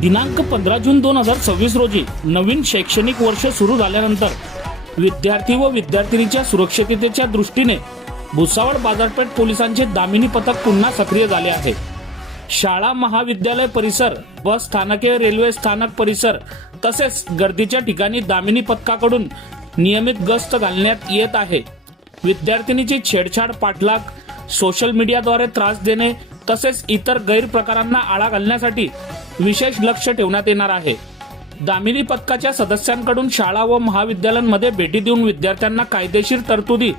दिनांक 15 जून 2026 रोजी नवीन शैक्षणिक वर्ष सुरू झाल्यानंतर विद्यार्थी व विद्यार्थिनीच्या सुरक्षिततेच्या दृष्टीने भुसावळ बाजारपेठ पोलिसांचे दामिनी पथक पुन्हा सक्रिय झाले आहे। शाळा महाविद्यालय परिसर, बस स्थानके, रेल्वे स्थानक परिसर तसेच गर्दीच्या ठिकाणी दामिनी पथकाकडून नियमित गस्त घालण्यात येत आहे। विद्यार्थिनीची छेडछाड, पाठलाग, सोशल मीडियाद्वारे त्रास देणे तसेच इतर गैरप्रकारांना आळा घालण्यासाठी विशेष लक्ष ठेवण्यात येणार आहे। दामिनी पथकाच्या सदस्यांकडून शाळा व महाविद्यालयांमध्ये भेटी देऊन विद्यार्थ्यांना कायदेशीर तरतुदी,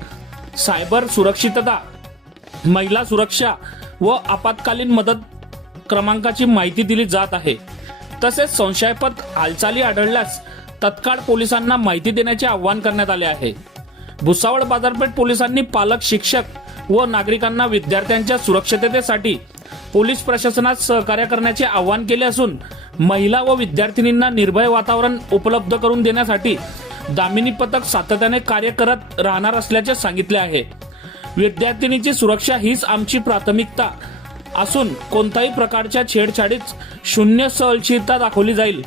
सायबर सुरक्षितता, महिला सुरक्षा व आपत्कालीन मदत क्रमांकाची माहिती दिली जात आहे। तसेच संशयास्पद हालचाली आढळल्यास तत्काळ पोलिसांना माहिती देण्याचे आवाहन करण्यात आले आहे। भुसावळ बाजारपेठ पोलिसांनी पालक, शिक्षक व नागरिकांना विद्यार्थ्यांच्या सुरक्षिततेसाठी पोलीस प्रशासनात सहकार्य करण्याचे आवाहन केले असून महिला व विद्यार्थिनींना निर्भय वातावरण उपलब्ध करून देण्यासाठी दामिनी पथक सातत्याने कार्य करत राहणार असल्याचे सांगितले आहे। विद्यार्थिनीची सुरक्षा हीच आमची प्राथमिकता असून कोणत्याही प्रकारच्या छेडछाडीत शून्य सहनशीलता दाखवली जाईल।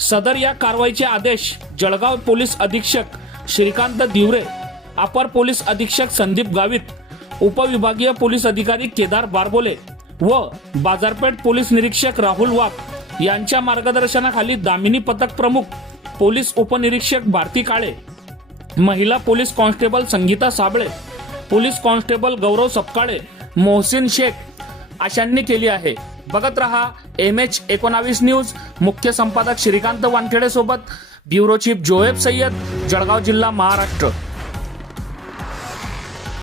सदर या कारवाईचे आदेश जळगाव पोलीस अधीक्षक श्रीकांत दिवरे, अपर पोलीस अधीक्षक संदीप गावित, उपविभागीय पोलीस अधिकारी केदार बारबोले व बाजारपेठ पोलीस निरीक्षक राहुल वाघ यांच्या मार्गदर्शनाखाली दामिनी पथक प्रमुख पोलीस उपनिरीक्षक भारती काळे, महिला police constable Sangeeta Sable, police constable Gaurav Sapkale, Mohsin Shaikh अशांनी केली आहे। बघत रहा MH19 न्यूज। मुख्य संपादक श्रीकांत वानखेडे सोबत ब्युरो चीफ जोएब सय्यद, जळगाव जिल्हा, महाराष्ट्र।